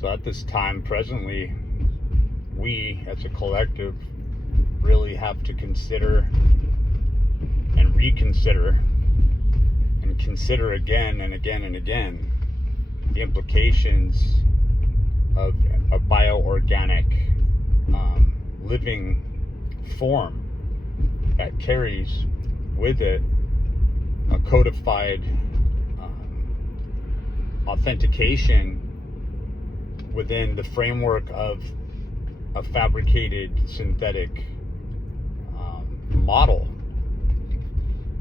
So at this time, presently, we as a collective really have to consider and reconsider and consider again and again and again the implications of a bioorganic living form that carries with it a codified authentication within the framework of a fabricated synthetic model.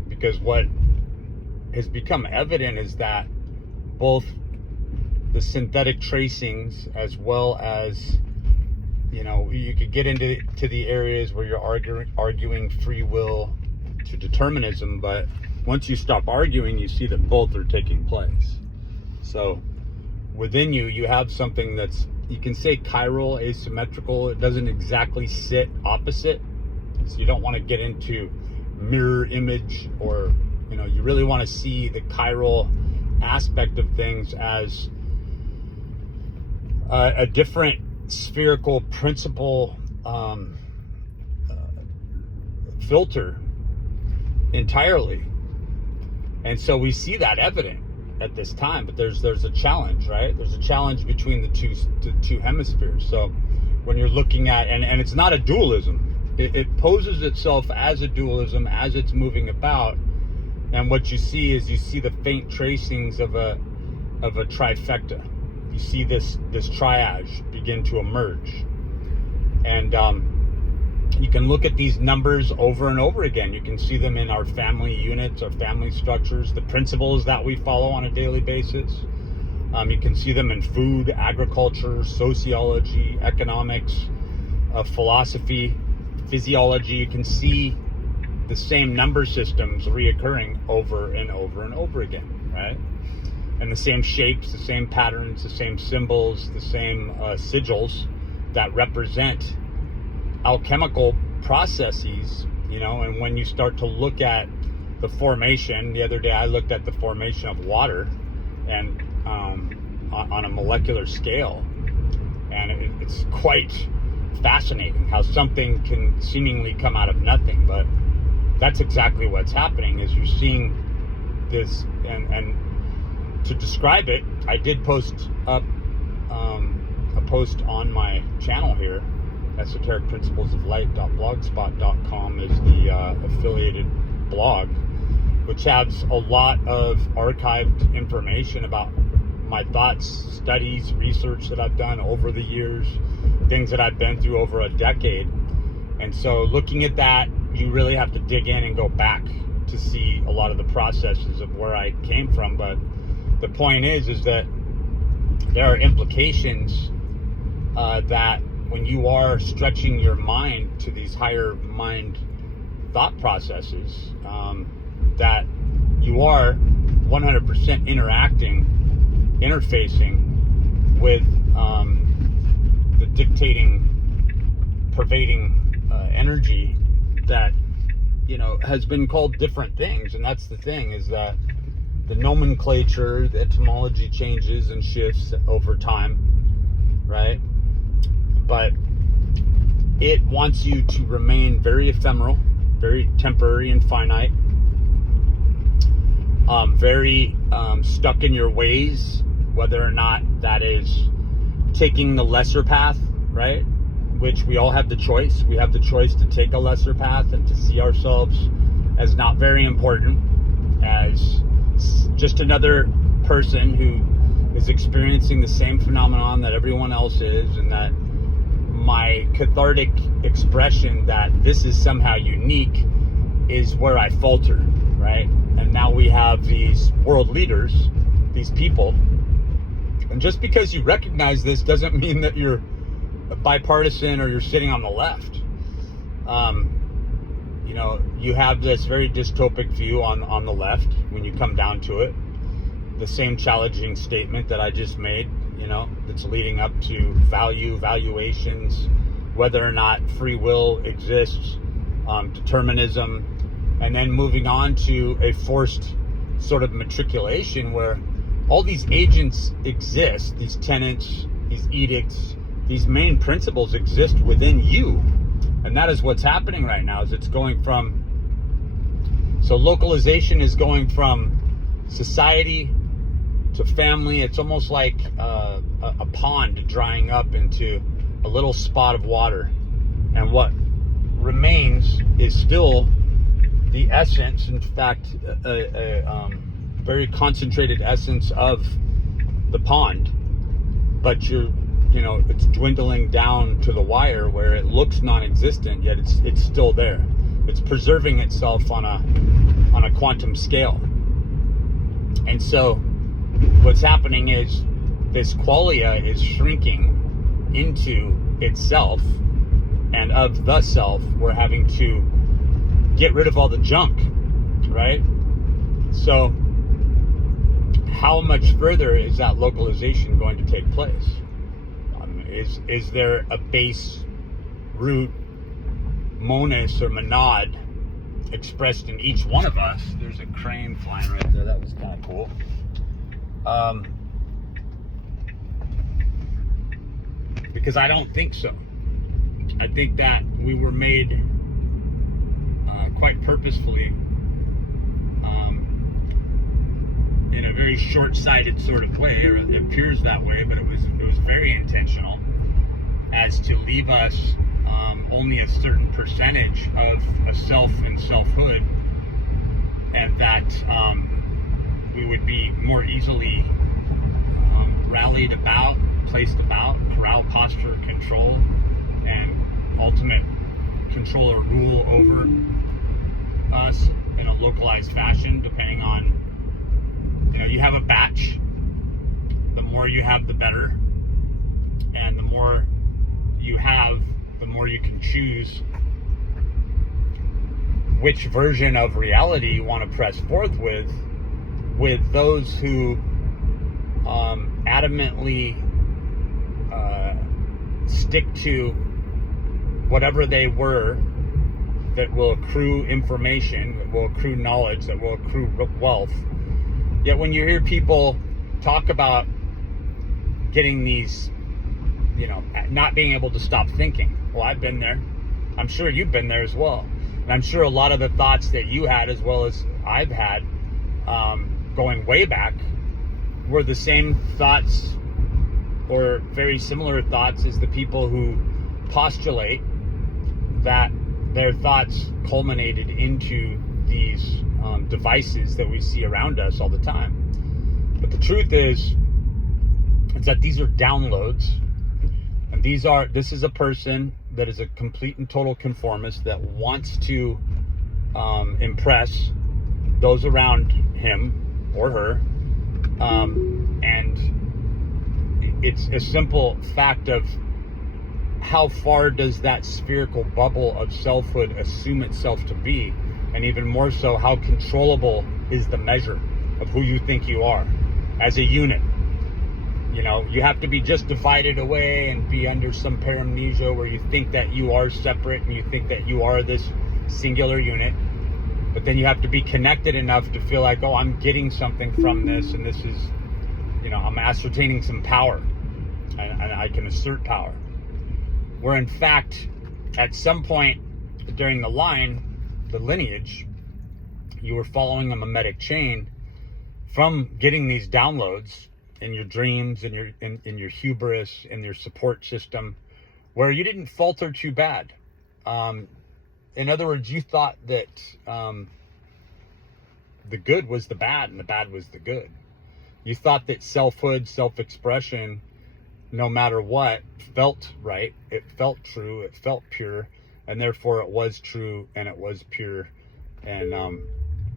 Because what has become evident is that both the synthetic tracings, as well as, you could get into the areas where you're arguing free will to determinism, but once you stop arguing, you see that both are taking place. So within you have something that's, you can say chiral, asymmetrical. It doesn't exactly sit opposite. So you don't want to get into mirror image, or, you really want to see the chiral aspect of things as a different spherical principle filter entirely. And so we see that evident at this time, but there's a challenge, right? There's a challenge between the two hemispheres. So when you're looking at, and it's not a dualism, it poses itself as a dualism as it's moving about, and what you see is the faint tracings of a trifecta. You see this triage begin to emerge, and you can look at these numbers over and over again. You can see them in our family units, our family structures, the principles that we follow on a daily basis. You can see them in food, agriculture, sociology, economics, philosophy, physiology. You can see the same number systems reoccurring over and over and over again, right? And the same shapes, the same patterns, the same symbols, the same sigils that represent alchemical processes, and when you start to look at the formation, the other day I looked at the formation of water, and on a molecular scale, and it's quite fascinating how something can seemingly come out of nothing, but that's exactly what's happening. Is you're seeing this, and to describe it, I did post up a post on my channel here. esotericprinciplesoflight.blogspot.com is the affiliated blog, which has a lot of archived information about my thoughts, studies, research that I've done over the years, things that I've been through over a decade. And so looking at that, you really have to dig in and go back to see a lot of the processes of where I came from. But the point is that there are implications that when you are stretching your mind to these higher mind thought processes, that you are 100% interfacing with the dictating, pervading energy that, has been called different things. And that's the thing, is that the nomenclature, the etymology changes and shifts over time, right? But it wants you to remain very ephemeral, very temporary and finite, very stuck in your ways, whether or not that is taking the lesser path, right? Which we all have the choice. We have the choice to take a lesser path and to see ourselves as not very important, as just another person who is experiencing the same phenomenon that everyone else is, and that my cathartic expression that this is somehow unique is where I falter, right? And now we have these world leaders, these people, and just because you recognize this doesn't mean that you're bipartisan or you're sitting on the left. You have this very dystopic view on the left when you come down to it. The same challenging statement that I just made, that's leading up to valuations, whether or not free will exists, determinism, and then moving on to a forced sort of matriculation where all these agents exist, these tenants, these edicts, these main principles exist within you. And that is what's happening right now, is it's going from, so localization is going from society to family. It's almost like a pond drying up into a little spot of water. And what remains is still the essence, in fact, a very concentrated essence of the pond. But it's dwindling down to the wire where it looks non-existent, yet it's still there. It's preserving itself on a quantum scale. And so what's happening is this qualia is shrinking into itself, and of the self, we're having to get rid of all the junk, right? So how much further is that localization going to take place? Is there a base root monus or monad expressed in each one of us? There's a crane flying right there. That was kind of cool. Because I don't think so. I think that we were made quite purposefully, in a very short-sighted sort of way, or it appears that way, but it was very intentional, as to leave us only a certain percentage of a self and selfhood, and that we would be more easily rallied about, placed about, corral, posture, control, and ultimate control or rule over us in a localized fashion, depending on, you have a batch. The more you have, the better. And the more you have, the more you can choose which version of reality you want to press forth with those who adamantly stick to whatever they were, that will accrue information, that will accrue knowledge, that will accrue wealth. Yet when you hear people talk about getting these, not being able to stop thinking, well, I've been there. I'm sure you've been there as well. And I'm sure a lot of the thoughts that you had, as well as I've had, going way back, were the same thoughts or very similar thoughts as the people who postulate that their thoughts culminated into these devices that we see around us all the time. But the truth is that these are downloads, and this is a person that is a complete and total conformist that wants to impress those around him or her, and it's a simple fact of how far does that spherical bubble of selfhood assume itself to be, and even more so, how controllable is the measure of who you think you are as a unit. You have to be just divided away and be under some paramnesia where you think that you are separate and you think that you are this singular unit. But then you have to be connected enough to feel like, oh, I'm getting something from this, and this is, I'm ascertaining some power, and I can assert power. Where in fact, at some point during the lineage, you were following a mimetic chain from getting these downloads in your dreams, in your hubris, in your support system, where you didn't falter too bad. In other words, you thought that the good was the bad and the bad was the good. You thought that selfhood, self-expression, no matter what, felt right, it felt true, it felt pure, and therefore it was true and it was pure. And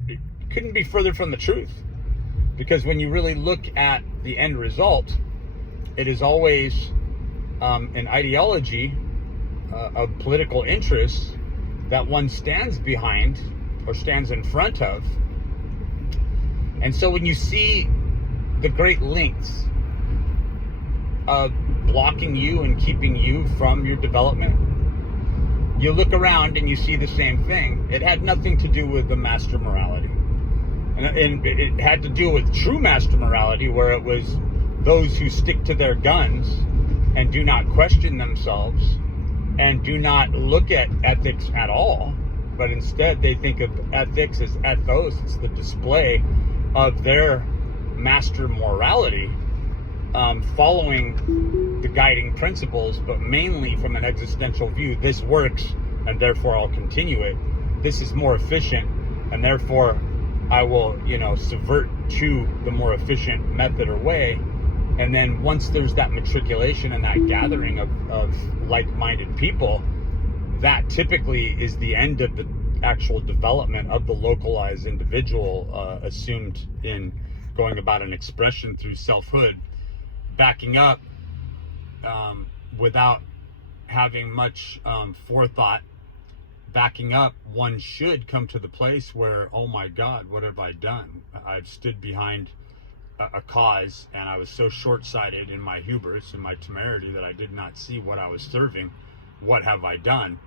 it couldn't be further from the truth. Because when you really look at the end result, it is always an ideology of political interests that one stands behind or stands in front of. And so when you see the great lengths of blocking you and keeping you from your development, you look around and you see the same thing. It had nothing to do with the master morality. And it had to do with true master morality, where it was those who stick to their guns and do not question themselves and do not look at ethics at all, but instead they think of ethics as ethos. It's the display of their master morality, following the guiding principles, but mainly from an existential view. This works, and therefore I'll continue it. This is more efficient, and therefore I will, subvert to the more efficient method or way. And then once there's that matriculation and that gathering of like-minded people, that typically is the end of the actual development of the localized individual, assumed in going about an expression through selfhood. Backing up without having much forethought, backing up, one should come to the place where, oh my God, what have I done? I've stood behind a cause, and I was so short-sighted in my hubris and my temerity that I did not see what I was serving. What have I done?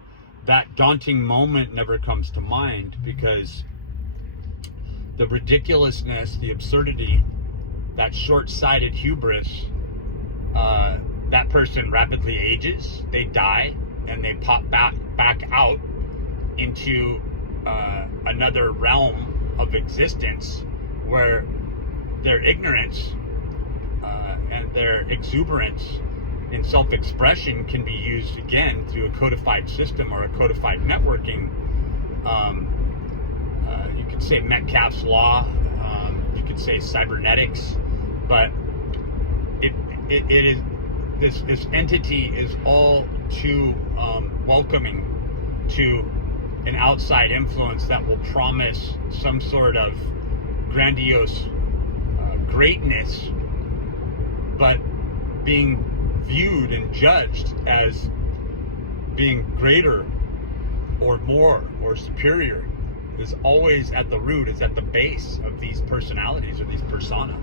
That daunting moment never comes to mind, because the ridiculousness, the absurdity, that short-sighted hubris, that person rapidly ages, they die, and they pop back out into another realm of existence where their ignorance and their exuberance in self-expression can be used again through a codified system or a codified networking. You could say Metcalfe's law, you could say cybernetics, but it is this entity is all too welcoming to an outside influence that will promise some sort of grandiose greatness, but being viewed and judged as being greater or more or superior is always at the root, is at the base of these personalities or these persona.